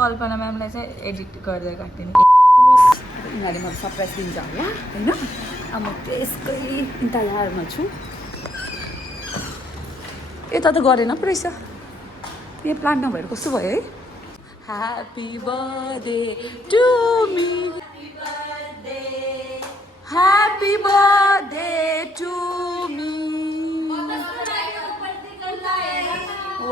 कल्पना म्यामलाई चाहिँ एडिट गरेर काटिदिने उनीहरूले मलाई सरप्राइज दिन्छ होला होइन अब म त्यसकै इन्तजारमा छु यता त गरेन पो रहेछ यो प्लान्ट नभएर कस्तो भयो है happy birthday to me happy birthday to me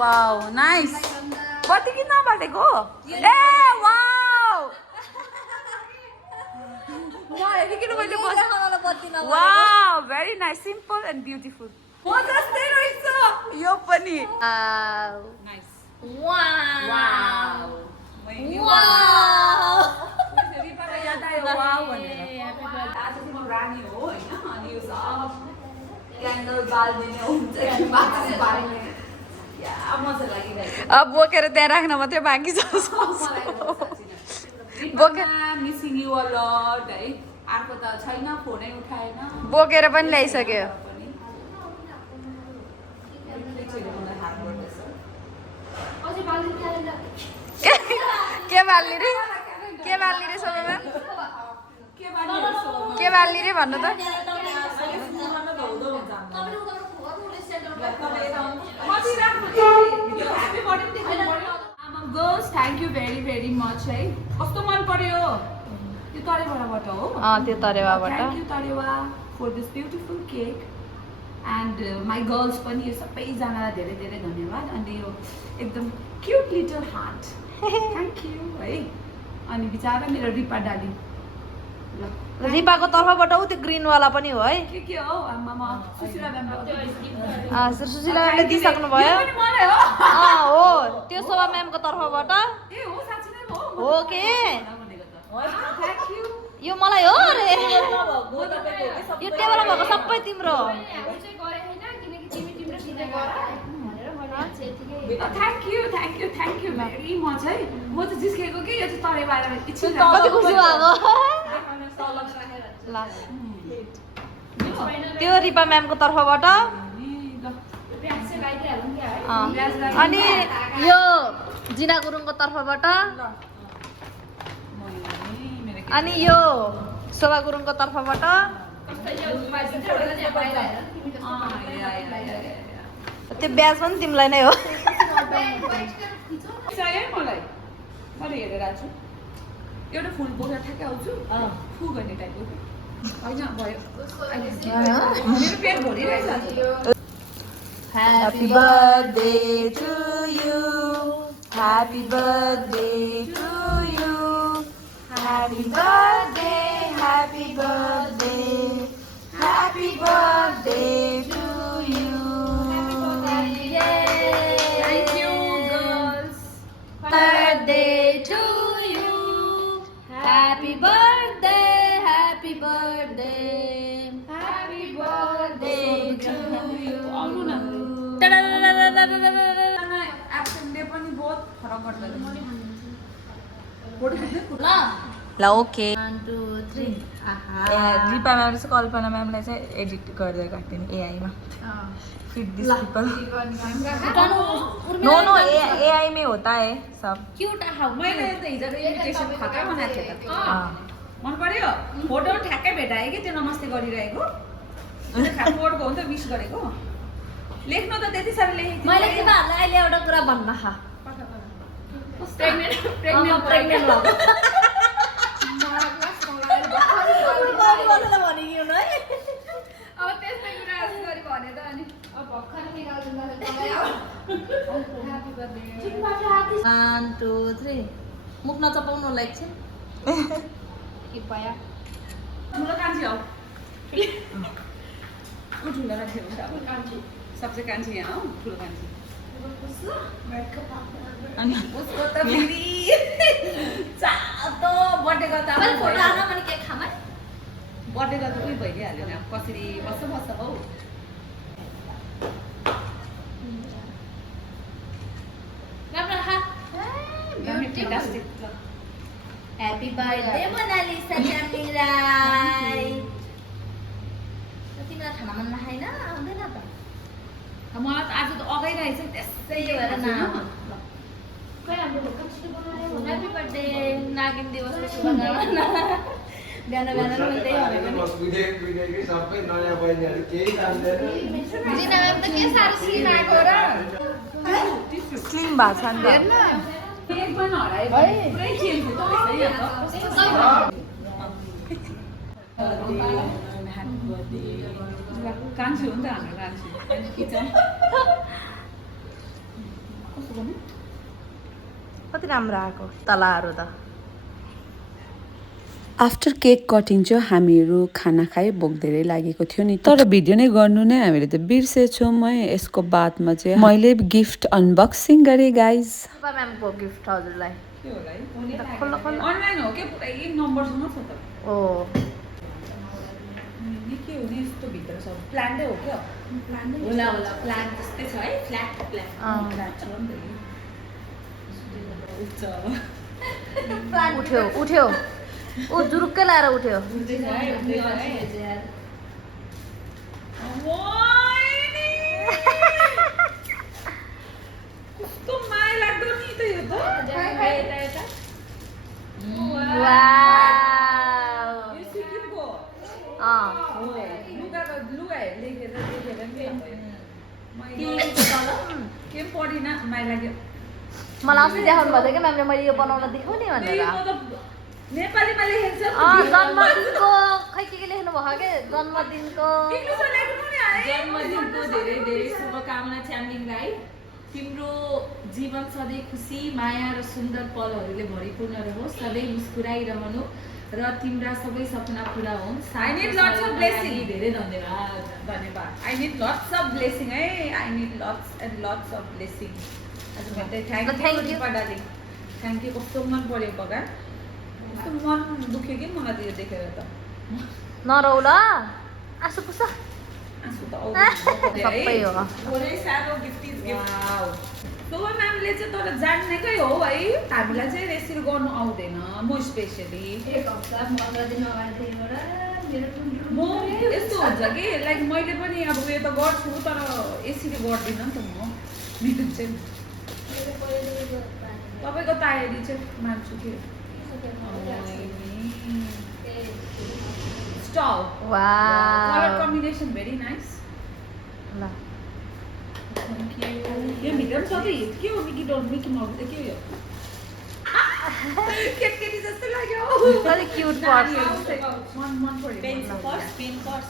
wow nice बत्ती किन नबालेको ए wow wow very nice simple and beautiful जस्तै रहेछ यो पनि अब बोकेर त्यहाँ राख्न मात्रै बाँकी छ मिसिङ यु अ लट है अर्को त छैन फोनै उठाएन बोकेर पनि ल्याइसक्यो के बाल्ने रे सोमा के बाल्ने रे भन्नु त girls thank you very very much है कस्तो मन पर्यो त्यो तरेवाबाट हो त्यो तरेवाबाट thank you Tarewa for this beautiful cake and my girls पनि यो सबैजनालाई धेरै धेरै धन्यवाद अनि यो एकदम cute little heart thank you है अनि बिचारा मेरो रिपा डाली रिपाको तर्फबाट ऊ त्यो ग्रिनवाला पनि हो है के हो आमामा सुशीला म्यामले दिइसक्नु भयो हो त्यो शोभा म्यामको तर्फबाट हो के यो मलाई हो अरे यो टेबलमा भएको सबै तिम्रो थ्याङ्क यू भेरी मच है म त जिस्केको कि यो चाहिँ तरेवाएर एकछिन कति खुसी भएको त्यो रिपा म्यामको तर्फबाट अनि यो जिना गुरुङको तर्फबाट अनि यो शोभा गुरुङको तर्फबाट त्यो ब्याज पनि तिमीलाई नै हो एउटा फुल बोकेर ठ्याक्कै आउँछु फु गर्ने टाइपको होइन भयो मेरो पेट भरिरहेछ happy birthday to you happy birthday to you happy birthday happy birthday happy birthday to you thank you girls birthday to Happy birthday, happy birthday, happy birthday to you. Absent day पनि बहुत फरक गर्छ ल okay 1 2 3 रिपा ma'am चाहिँ कल्पना म्यामलाई चाहिँ edit गरेर काटिदिने एआईमा fit this people no AI में होता है सब क्यूट मैले त हिजोको इन्भिटेसन खतरा बनाएको थिएँ त मन पर्यो फोटो ठ्याक्कै भेटाएँ कि त्यो नमस्ते गरिरहेको कोडको हो नि त विश गरेको लेख्नु त त्यति साह्रो लेखेको मैले तिमीहरूलाई अहिले एउटा कुरा भन्न प्रेग्नेन्ट अब त्यस्तै कुरा गरी भने त अनि भर्खर निकाल्दिनु ह्यापी बर्थडे 1 2 3 मुख नचपाउनु लाइक छ के पाया ठुलो कान्छी हो ठुलो राख्यो अब कान्छी सबसे कान्छी यहाँ हो ठुलो कान्छी अनि उसको त फेरि चातो बर्थडे गर्दा फोटो आउन पनि केक खामा बर्थडे गर्दा उही भइदिइहाल्यो नि कसरी बस्छ हौ Happy birthday Monalisa Jamirai. Tiमीलाई खाना मन नखाइन आउँदैन त त्यही भएर न ह्याप्पी बर्थडे नागिन दिवसको शुभकामना बिहान बिहान मैले त्यही भनेको सबै नयाँ बहिनीहरू केही जान्दैन जिनामा त के साह्रो स्लिम आएको र स्लिम भएको छ नि हेर्न केक पनि हरायो पुरै चेन्ज हुँदो रहेछ है कान्छी हो नि त हाम्रो कान्छी कति राम्रो आएको तलाहरू त आफ्टर केक कटिङ चाहिँ हामीहरू खाना खाइ भोक धेरै लागेको थियो नि तर भिडियो नै गर्नु नै हामीले त बिर्सेछौँ है यसको बादमा चाहिँ मैले गिफ्ट अनबक्सिङ गरेँ गाइज म्यामको गिफ्ट हजुरलाई के होला है अनलाइन हो के पुरै नम्बरसँग छ त ओ के हो नि यस्तो भित्र सब प्लान्टै हो क्या होला होला प्लान्ट जस्तै छ है फ्ल्याट फ्ल्याट छ नि त उठ्यो उठ्यो ऊ जुरुक्कै लाएर उठ्यो कस्तो माया लाग्दो नि त यो त वाउ यो सिक्किमको लुगा लेखेर के पढिन माया लाग्यो मलाई अस्ति देखाउनु भएको थियो कि म्यामले मैले यो बनाउन देखाउने भनेर नेपालीमा लेखेको छ जन्मदिनको खै के लेख्नु भएको के जन्मदिनको जन्मदिनको धेरै धेरै शुभकामना च्याम्लिङ राई तिम्रो जीवन सधैँ खुसी माया र सुन्दर पलहरूले भरिपूर्ण रहोस् सधैँ मुस्कुराइरहनु र तिम्रा सबै सपना पुरा हुन् I need lots of blessing धेरै धन्यवाद धन्यवाद I need lots of blessing है I need lots and lots of blessing आज भन्दै thank you darling thank you कस्तो मन पर्यो बगा कस्तो मन दुख्यो कि मलाई यो देखेर त नरौ ल आँसु पुछ आँसु त सबै हो पुरै सानो गिफ्ट इज गिफ्ट सोभा म्यामले चाहिँ तर जान्नेकै हो है हामीलाई चाहिँ यसरी गर्नु आउँदैन म स्पेसली म यस्तो हुन्छ कि लाइक मैले पनि अब उयो त गर्छु तर यसरी गर्दिनँ नि त म मेरो चाहिँ तपाईँको तयारी चाहिँ मान्छु कि stall colour combination very nice ल थ्याङ्क यू यो भित्र पनि सबै के हो मिकी डोन्ट मिकी माउस के हो यो केटी जस्तो लाग्यो कति क्युट पर्छ मन पर्यो पेन पर्स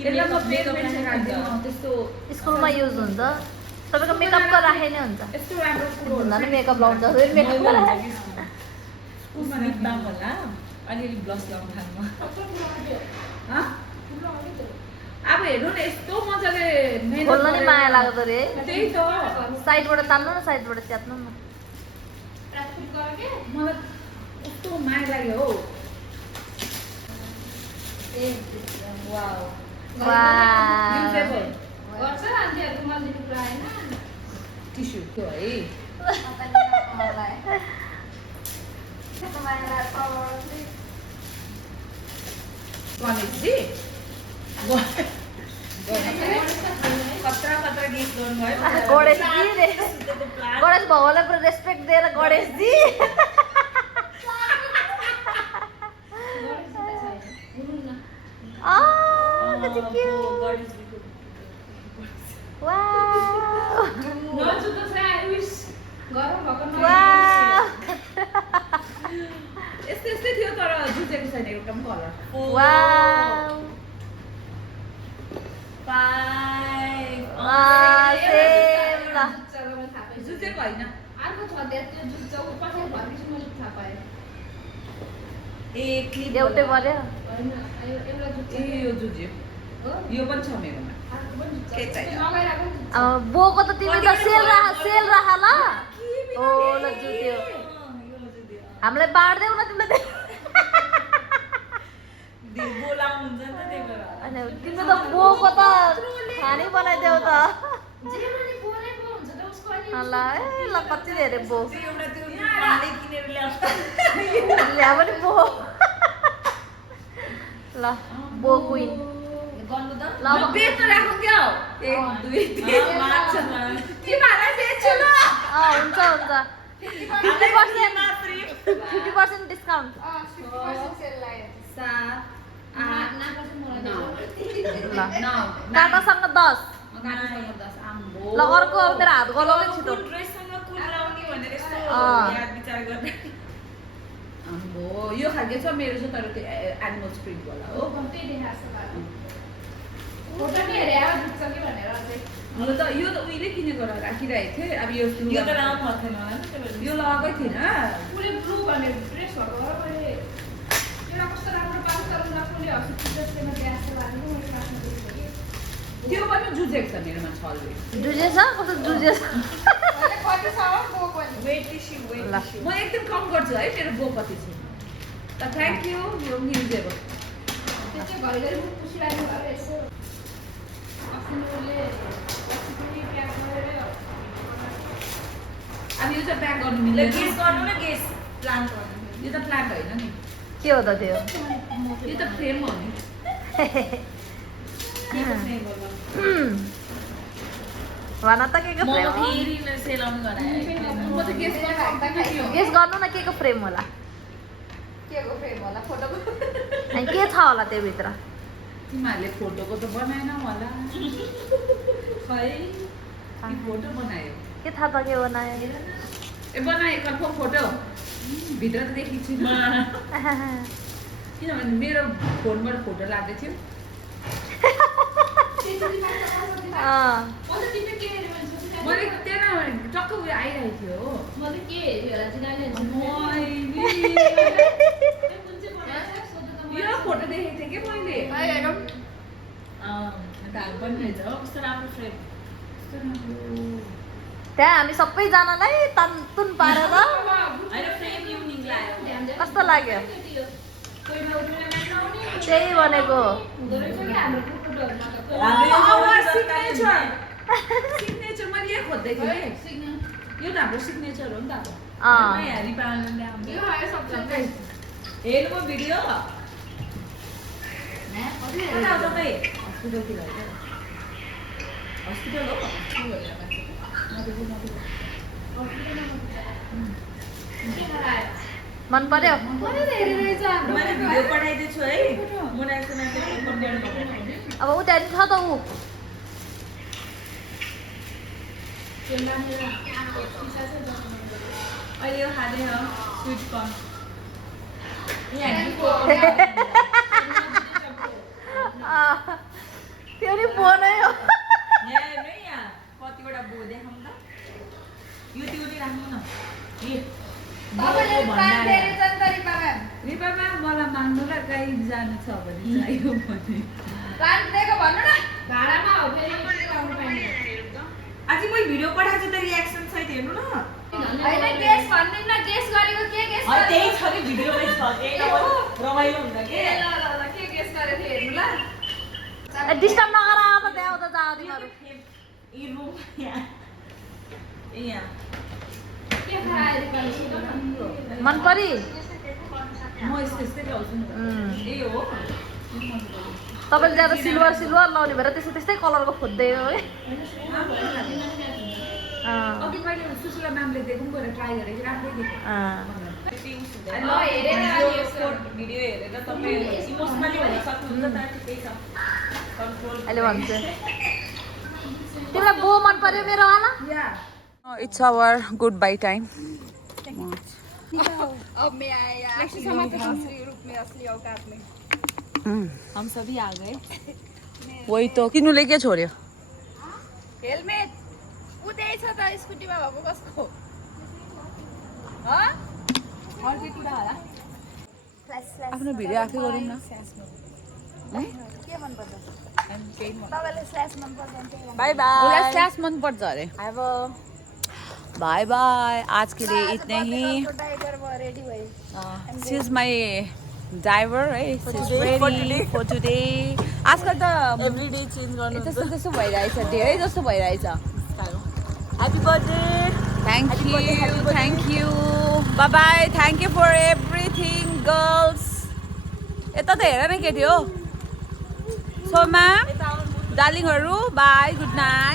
यसलाई म पेन राख्दिनँ त्यस्तो स्कुलमा युज हुन्छ तपाईँको मेकअपको राखे नै हुन्छ यस्तो राम्रो कुरो हुँदा नै मेकअप लाउँछ मेकअप स्कुलमा निक्दाम होला अलिअलि ब्लस लगाउनु थाल्नु अब हेर्नु न यस्तो मजाले खोल्न नै माया लाग्दो रे त्यही त साइडबाट तान्नु न साइडबाट च्यात्नु न मलाई कस्तो माया लाग्यो हौ टिस्यु त्यो है गणेशजी कत्रा गीत गर्नुभयो गणेशजी रे गणेश भगवानलाई पुरा रेस्पेक्ट दिएर गणेशजी कति क्युट वाउ यस्तै थियो तर जुझेको छैन एउटा पनि कलर वाउ सेम ल जुझेको होइन एउटै पर्यो ए यो जुझ्यो यो पनि छ मेरोमा के चाहिन्छ अब बोको त तिमी त सेल राख ल ओ ल जुत्यो हामीलाई बाँड्देऊ न तिमीले अनि तिम्रो त बोको त खानै बनाइदेऊ त ल ए ल कति धेरै बो ल्या पनि बो ल बो क्विन ल बेच्न राखौँ क्या 1 2 3 4 5 6 हुन्छ हुन्छ 50% डिस्काउन्ट ल काटासँग 10 ल अर्को अब तेरो हात गलाउने छिटो यो खालको छ मेरो चाहिँ तर त्यो एनिमल प्रिन्ट वाला हो मैले त यो त उहिले किनेको राखिरहेको थिएँ अब यो यो लगाएकै थिएन त्यो पनि जुझेको छ मेरोमा छ अलरेडी जुझेछ कस्तो जुझेछ ल म एकदम कम गर्छु है मेरो बो कति छ त थ्याङ्क यू यो म्युजियम अब यो चाहिँ प्याक गर्नु मिल्दैन यो त प्लान्ट होइन नि के हो त त्यो यो त फ्रेम हो नि भन त के को फ्रेम हो म त गेस गेस गर्नु न के को फ्रेम होला अनि के छ होला त्यो भित्र तिमीहरूले फोटोको त बनाएन होला खै फोटो बनायो के थाहा त के बनायो ए बनाए कन्फर्म फोटो भित्र त देखेको छु किनभने मेरो फोनबाट फोटो लाग्दै थियो मैले त्यहाँ टक्क उयो आइरहेको थियो हो यो फोटो देखेको थिएँ कि मैले त्यहाँ हामी सबैजनालाई तनतुन पारेर कस्तो लाग्यो त्यही भनेको सिग्नेचर मैले यहाँ खोज्दै थिएँ यो त हाम्रो सिग्नेचर हो नि त हेर्नु भिडियो हस्पिटल हो मन पर्यो अब ऊ त्यहाँदेखि छ त ऊ अहिले यो खाँदै हो स्विट कर्न त्यो नि बोनै हो कतिवटा बो देखाउँ त यो त्यो नि राख्नु न रिपामा मलाई माग्नु र कहीँ जानु छ भने चाहियो भने आज मैले भिडियो पठाएको छु त रियाक्सन सहित हेर्नु न त्यही छ कि भिडियोमै छ रमाइलो हुन्छ के डिस्टर्ब नगर आउँछ त्यहाँ उता जाऊ तिमीहरू मन परि म यस्तै लाउँछु नि ए हो तपाईँले ज्यादा सिल्भर लाउने भएर त्यस्तै त्यस्तै कलरको खोज्दै हो है अघि मैले सुशीला म्यामले दिएको पनि गएर ट्राई गरेको राम्रै भिडियो हेरेर तपाईँ इमोसनली हुन सक्नुहुन्छ त ठिकै छ अहिले भन्छु तिमीलाई बो मन पर्यो मेरो वाला it's our goodbye time हम सभी आ गए वही तो किन्नुले के छोड्यो हेलमेट उतै छ त स्कुटीमा भएको कसको अर्कै कुरा होला आफ्नो भिडियो आफै गरौँ न के मन पर्छ तपाईले स्ल्यास मन पर्छ बाय बाय स्ल्यास मन पर्छ अरे अब बाय बाय आज के लिए इतने ही टाइगर रेडी भए शी इज माई ड्राइभर है रेडी फर टुडे आजकल त एभ्रीडे चेन्ज गर्नु त्यस्तो भइरहेछ धेरै जस्तो भइरहेछ happy birthday thank you bye bye thank you for everything girls यता त हेर न केटी हो सो म्याम डार्लिङहरू बाई गुड नाइट